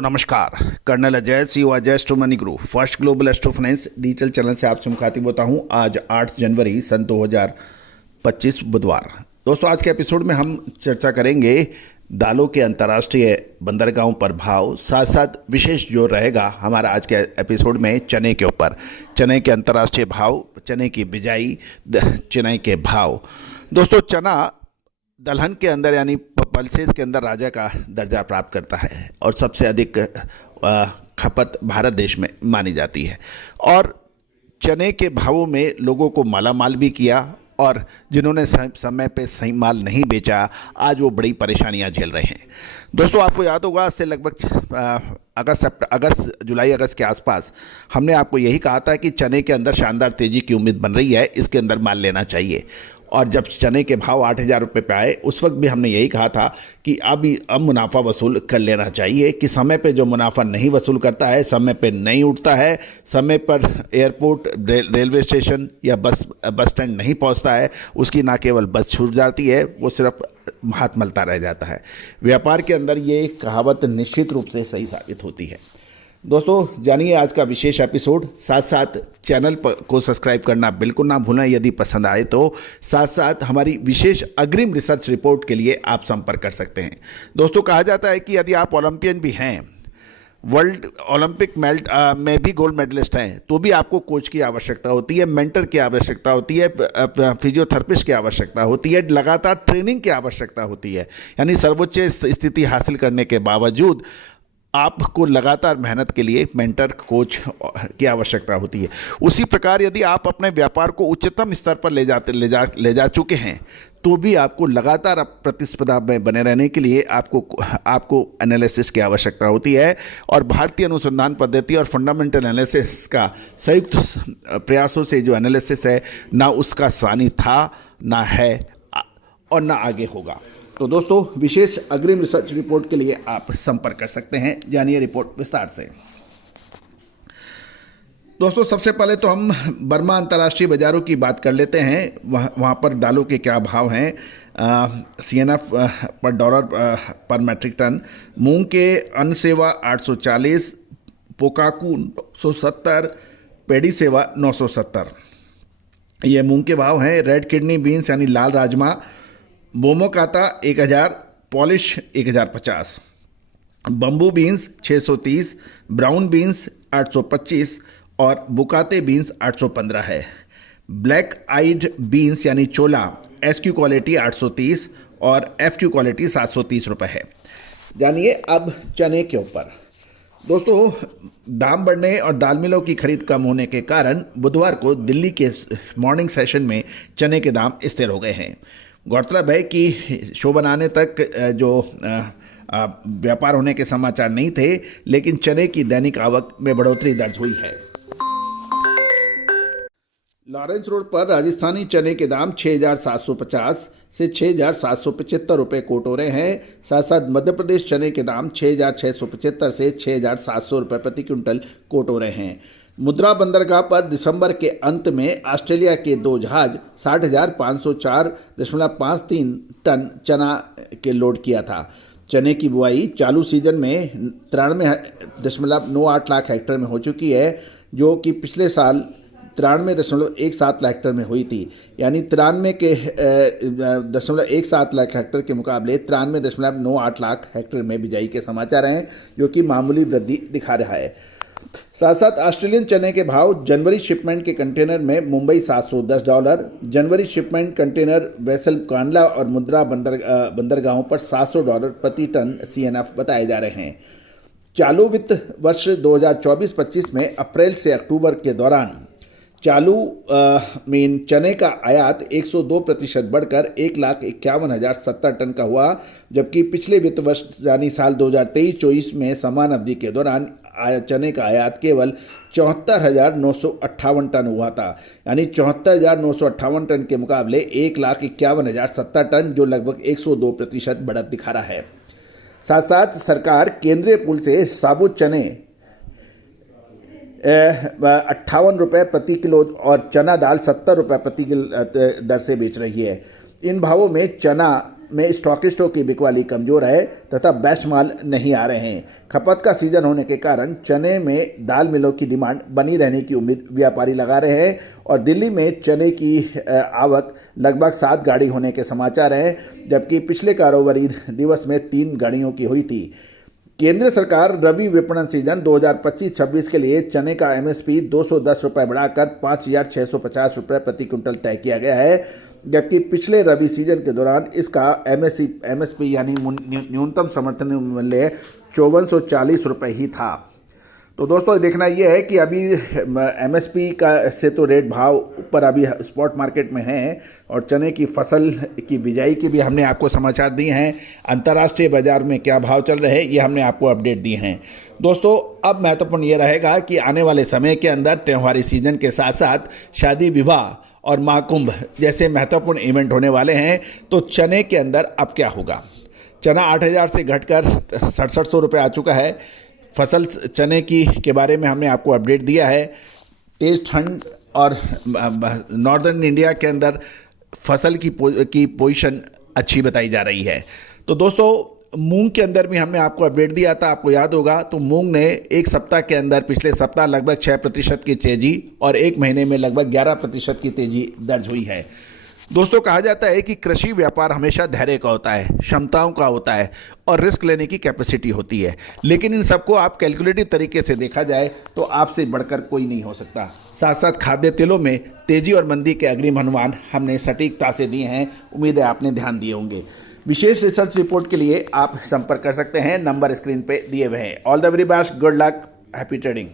दोस्तों नमस्कार। Colonel Ajay C Ajay astro money group first global astro finance digital channel से आपसे मुखातिब होता हूं। आज 8 जनवरी सन 2025 बुधवार। दोस्तों आज के एपिसोड में हम चर्चा करेंगे दालों के अंतर्राष्ट्रीय बंदरगाहों पर भाव, साथ साथ विशेष जो रहेगा हमारा आज के एपिसोड में चने के ऊपर, चने के अंतर्राष्ट्रीय भाव, चने की बिजाई, चने के भाव। दोस्तों चना दलहन के अंदर यानी पल्सेस के अंदर राजा का दर्जा प्राप्त करता है और सबसे अधिक खपत भारत देश में मानी जाती है और चने के भावों में लोगों को मालामाल भी किया और जिन्होंने समय पे सही माल नहीं बेचा आज वो बड़ी परेशानियां झेल रहे हैं। दोस्तों आपको याद होगा इससे लगभग जुलाई अगस्त के आसपास हमने आपको यही कहा था कि चने के अंदर शानदार तेज़ी की उम्मीद बन रही है, इसके अंदर माल लेना चाहिए। और जब चने के भाव 8,000 रुपये पे आए उस वक्त भी हमने यही कहा था कि अब मुनाफा वसूल कर लेना चाहिए, कि समय पे जो मुनाफा नहीं वसूल करता है, समय पे नहीं उठता है, समय पर एयरपोर्ट, रेलवे स्टेशन या बस स्टैंड नहीं पहुंचता है, उसकी ना केवल बस छूट जाती है, वो सिर्फ हाथ मलता रह जाता है। व्यापार के अंदर ये कहावत निश्चित रूप से सही साबित होती है। दोस्तों जानिए आज का विशेष एपिसोड, साथ साथ चैनल को सब्सक्राइब करना बिल्कुल ना भूलें यदि पसंद आए तो। साथ साथ हमारी विशेष अग्रिम रिसर्च रिपोर्ट के लिए आप संपर्क कर सकते हैं। दोस्तों कहा जाता है कि यदि आप ओलंपियन भी हैं, वर्ल्ड ओलंपिक में भी गोल्ड मेडलिस्ट हैं, तो भी आपको कोच की आवश्यकता होती है, मेंटर की आवश्यकता होती है, फिजियोथेरेपिस्ट की आवश्यकता होती है, लगातार ट्रेनिंग की आवश्यकता होती है। यानी सर्वोच्च स्थिति हासिल करने के बावजूद आपको लगातार मेहनत के लिए मेंटर, कोच की आवश्यकता होती है। उसी प्रकार यदि आप अपने व्यापार को उच्चतम स्तर पर ले जा चुके हैं तो भी आपको लगातार प्रतिस्पर्धा में बने रहने के लिए आपको एनालिसिस की आवश्यकता होती है। और भारतीय अनुसंधान पद्धति और फंडामेंटल एनालिसिस का संयुक्त प्रयासों से जो एनालिसिस है, ना उसका सानी था, ना है और ना आगे होगा। तो दोस्तों विशेष अग्रिम रिसर्च रिपोर्ट के लिए आप संपर्क कर सकते हैं। जानिए रिपोर्ट विस्तार से। दोस्तों सबसे पहले तो हम बर्मा अंतर्राष्ट्रीय बाजारों की बात कर लेते हैं। वहाँ पर दालों के क्या भाव हैं। CNF पर डॉलर पर मैट्रिक टन, मूंग के अन्न सेवा 840, पोकाकू 970, पेडी सेवा 970, ये मूंग के भाव हैं। रेड किडनी बीन्स यानी लाल राजमा, बोमोकाता 1000, पॉलिश 1050, बम्बू बीन्स 630, ब्राउन बीन्स 825 और बुकाते बीन्स 815 है। ब्लैक आइड बीन्स यानी चोला SQ क्वालिटी 830 और FQ क्वालिटी 730 रुपये है। जानिए अब चने के ऊपर। दोस्तों दाम बढ़ने और दाल मिलों की खरीद कम होने के कारण बुधवार को दिल्ली के मॉर्निंग सेशन में चने के दाम स्थिर हो गए हैं। गौरतलब है कि शो बनाने तक जो व्यापार होने के समाचार नहीं थे, लेकिन चने की दैनिक आवक में बढ़ोतरी दर्ज हुई है। लॉरेंस रोड पर राजस्थानी चने के दाम 6,750 से 6,775 रुपये कोट हो रहे हैं। साथ साथ मध्य प्रदेश चने के दाम 6,675 से 6,700 रुपये प्रति क्विंटल कोट हो रहे हैं। मुद्रा बंदरगाह पर दिसंबर के अंत में ऑस्ट्रेलिया के 2 जहाज 60,504.53 टन चना के लोड किया था। चने की बुआई चालू सीजन में 93.98 लाख हेक्टेयर में हो चुकी है, जो कि पिछले साल 93.17 लाख हेक्टेयर में हुई थी। यानी 93.17 लाख हेक्टेयर के मुकाबले 93.98 लाख हेक्टेयर में बिजाई के समाचार हैं, जो कि मामूली वृद्धि दिखा रहा है। साथ साथ ऑस्ट्रेलियन चने के भाव जनवरी शिपमेंट के कंटेनर में मुंबई $710, जनवरी शिपमेंट कंटेनर वेसल कांडला और मुद्रा बंदरगाहों पर $700 प्रति टन CNF बताए जा रहे हैं। चालू वित्त वर्ष 2024-25 में अप्रैल से अक्टूबर के दौरान चालू में चने का आयात 102% बढ़कर 1,51,070 टन का हुआ, जबकि पिछले वित्त वर्ष यानी साल 2023-24 में समान अवधि के दौरान चने का आयात केवल 74,958 टन हुआ था। यानी 74,958 टन के मुकाबले 1,51,070 टन, जो लगभग 102% बढ़त दिखा रहा है। साथ साथ सरकार केंद्रीय पूल से साबुत चने 58 रुपये प्रति किलो और चना दाल 70 रुपये प्रति किलो दर से बेच रही है। इन भावों में चना में स्टॉकिस्टों की बिकवाली कमजोर है तथा बेस्ट माल नहीं आ रहे हैं। खपत का सीजन होने के कारण चने में दाल मिलों की डिमांड बनी रहने की उम्मीद व्यापारी लगा रहे हैं और दिल्ली में चने की आवक लगभग 7 गाड़ी होने के समाचार हैं, जबकि पिछले कारोबारी दिवस में 3 गाड़ियों की हुई थी। केंद्र सरकार रबी विपणन सीजन 2025-26 के लिए चने का एमएसपी 210 रुपये बढ़ाकर 5,650 रुपये प्रति क्विंटल तय किया गया है, जबकि पिछले रबी सीजन के दौरान इसका एमएसपी यानी न्यूनतम समर्थन मूल्य 5440 रुपये ही था। तो दोस्तों देखना यह है कि अभी एमएसपी का से तो रेट भाव ऊपर अभी स्पॉट मार्केट में है और चने की फसल की बिजाई के भी हमने आपको समाचार दिए हैं। अंतर्राष्ट्रीय बाजार में क्या भाव चल रहे हैं ये हमने आपको अपडेट दिए हैं। दोस्तों अब महत्वपूर्ण ये रहेगा कि आने वाले समय के अंदर त्योहारी सीजन के साथ साथ शादी विवाह और महाकुंभ जैसे महत्वपूर्ण इवेंट होने वाले हैं, तो चने के अंदर अब क्या होगा। चना 8,000 से घटकर 6700 रुपये आ चुका है। फसल चने की के बारे में हमने आपको अपडेट दिया है। तेज ठंड और नॉर्दर्न इंडिया के अंदर फसल की पोजीशन अच्छी बताई जा रही है। तो दोस्तों मूंग के अंदर भी हमने आपको अपडेट दिया था, आपको याद होगा। तो मूंग ने एक सप्ताह के अंदर पिछले सप्ताह लगभग 6% की तेजी और एक महीने में लगभग 11% की तेजी दर्ज हुई है। दोस्तों कहा जाता है कि कृषि व्यापार हमेशा धैर्य का होता है, क्षमताओं का होता है और रिस्क लेने की कैपेसिटी होती है, लेकिन इन सबको आप कैलकुलेटिव तरीके से देखा जाए तो आपसे बढ़कर कोई नहीं हो सकता। साथ साथ खाद्य तेलों में तेजी और मंदी के अग्रिम अनुमान हमने सटीकता से दिए हैं, उम्मीद है आपने ध्यान दिए होंगे। विशेष रिसर्च रिपोर्ट के लिए आप संपर्क कर सकते हैं, नंबर स्क्रीन पे दिए हुए हैं। All the very best, good luck, happy trading.